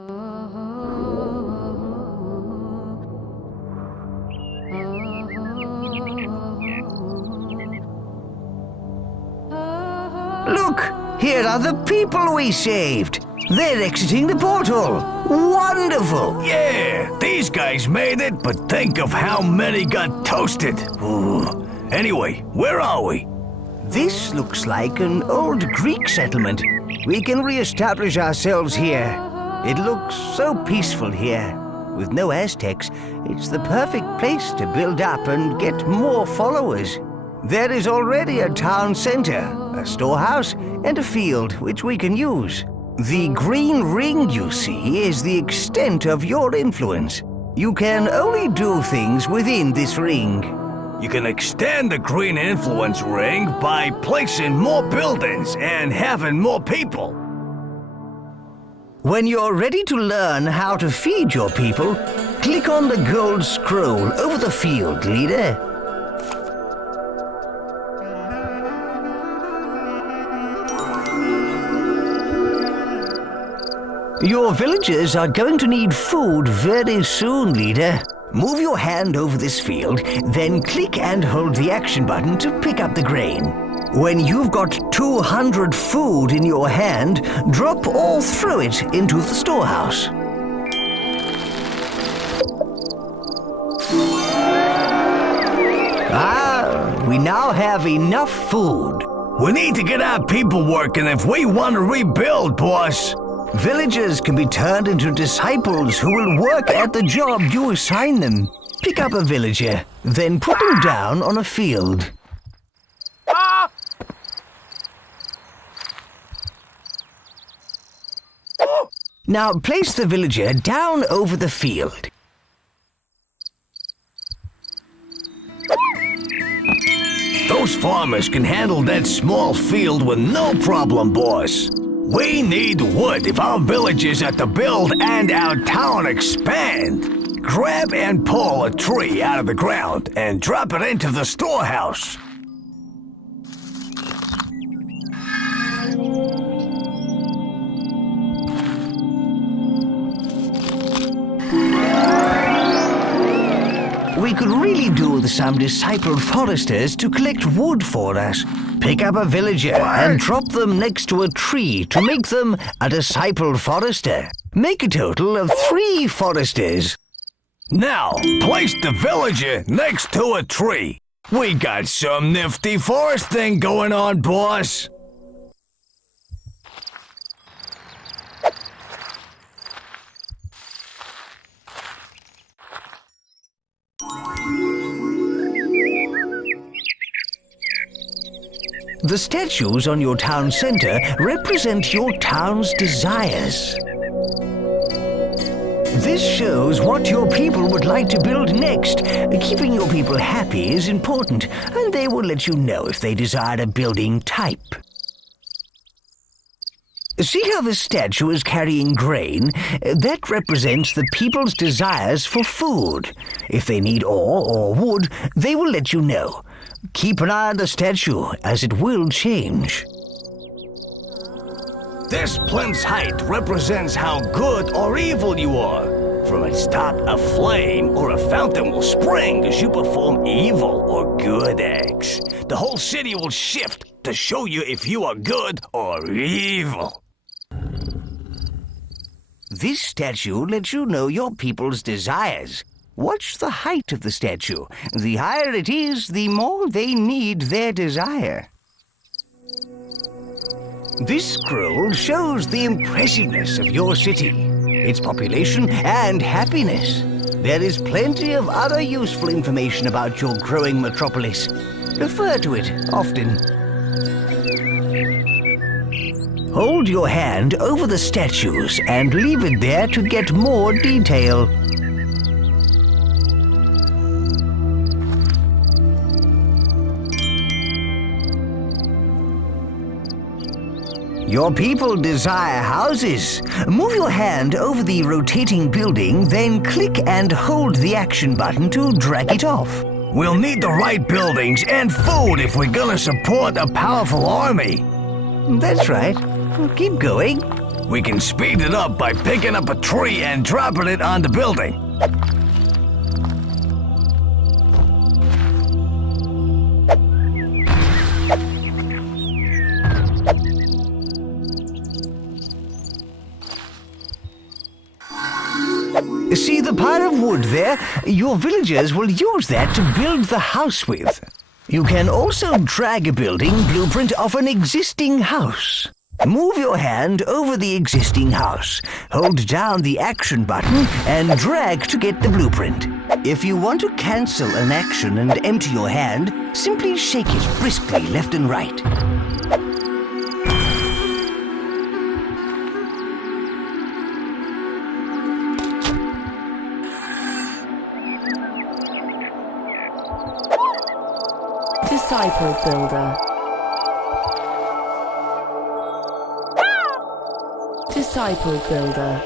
Look! Here are the people we saved! They're exiting the portal! Wonderful! Yeah, these guys made it, but think of how many got toasted. Ooh. Anyway, where are we? This looks like an old Greek settlement. We can re-establish ourselves here. It looks so peaceful here. With no Aztecs, it's the perfect place to build up and get more followers. There is already a town center, a storehouse, and a field which we can use. The green ring you see is the extent of your influence. You can only do things within this ring. You can extend the green influence ring by placing more buildings and having more people. When you're ready to learn how to feed your people, click on the gold scroll over the field, leader. Your villagers are going to need food very soon, leader. Move your hand over this field, then click and hold the action button to pick up the grain. When you've got 200 food in your hand, drop all through it into the storehouse. We now have enough food. We need to get our people working if we want to rebuild, boss. Villagers can be turned into disciples who will work at the job you assign them. Pick up a villager, then put them down on a field. Now place the villager down over the field. Those farmers can handle that small field with no problem, boss. We need wood if our villages are to build and our town expand. Grab and pull a tree out of the ground and drop it into the storehouse. We could really do with some discipled foresters to collect wood for us. Pick up a villager and drop them next to a tree to make them a discipled forester. Make a total of 3 foresters. Now, place the villager next to a tree. We got some nifty foresting going on, boss. The statues on your town center represent your town's desires. This shows what your people would like to build next. Keeping your people happy is important, and they will let you know if they desire a building type. See how the statue is carrying grain? That represents the people's desires for food. If they need ore or wood, they will let you know. Keep an eye on the statue, as it will change. This plinth's height represents how good or evil you are. From its top, a flame or a fountain will spring as you perform evil or good acts. The whole city will shift to show you if you are good or evil. This statue lets you know your people's desires. Watch the height of the statue. The higher it is, the more they need their desire. This scroll shows the impressiveness of your city, its population and happiness. There is plenty of other useful information about your growing metropolis. Refer to it often. Hold your hand over the statues and leave it there to get more detail. Your people desire houses. Move your hand over the rotating building, then click and hold the action button to drag it off. We'll need the right buildings and food if we're gonna support a powerful army. That's right. Keep going. We can speed it up by picking up a tree and dropping it on the building. See the pile of wood there? Your villagers will use that to build the house with. You can also drag a building blueprint off an existing house. Move your hand over the existing house. Hold down the action button and drag to get the blueprint. If you want to cancel an action and empty your hand, simply shake it briskly left and right. Disciple Builder. Disciple Builder.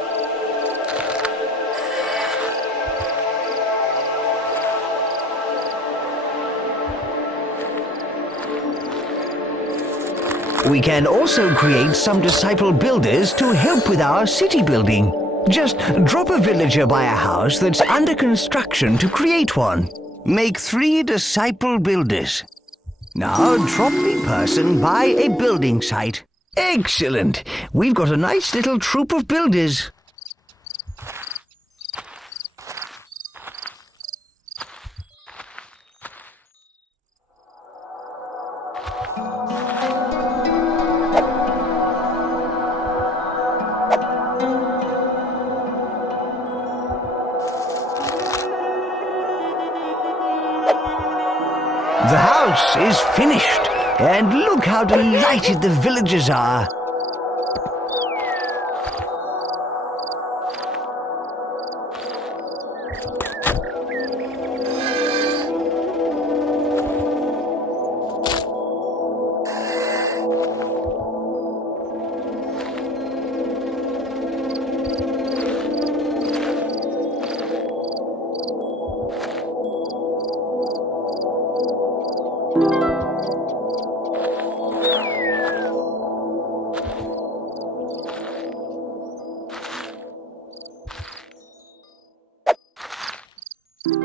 We can also create some disciple builders to help with our city building. Just drop a villager by a house that's under construction to create one. Make 3 disciple builders. Now drop the person by a building site. Excellent! We've got a nice little troop of builders. The house is finished, and look how delighted the villagers are.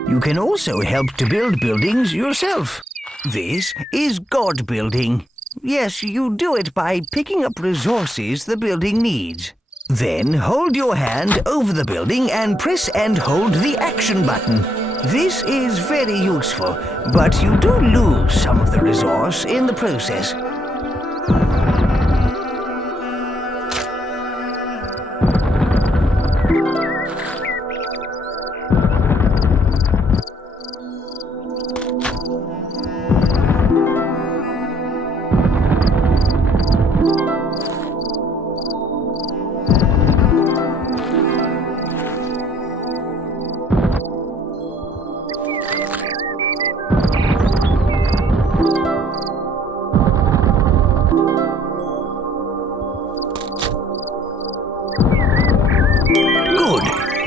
You can also help to build buildings yourself. This is God building. Yes, you do it by picking up resources the building needs. Then hold your hand over the building and press and hold the action button. This is very useful, but you do lose some of the resource in the process.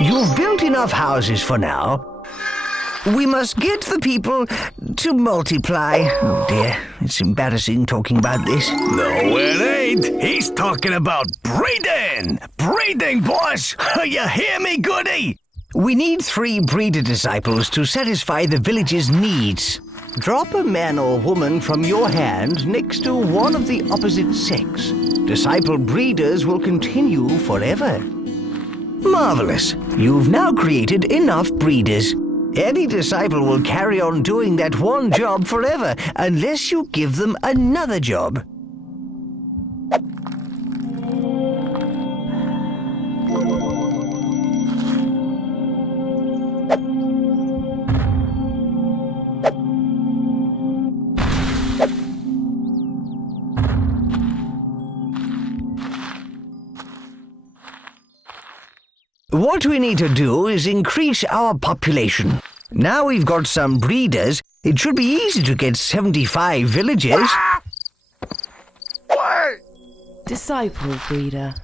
You've built enough houses for now. We must get the people to multiply. Oh dear, it's embarrassing talking about this. No, it ain't. He's talking about breeding. Breeding, boss. You hear me, goody? We need 3 breeder disciples to satisfy the village's needs. Drop a man or woman from your hand next to one of the opposite sex. Disciple breeders will continue forever. Marvelous! You've now created enough breeders. Any disciple will carry on doing that one job forever unless you give them another job. What we need to do is increase our population. Now we've got some breeders, it should be easy to get 75 villagers. Disciple Breeder.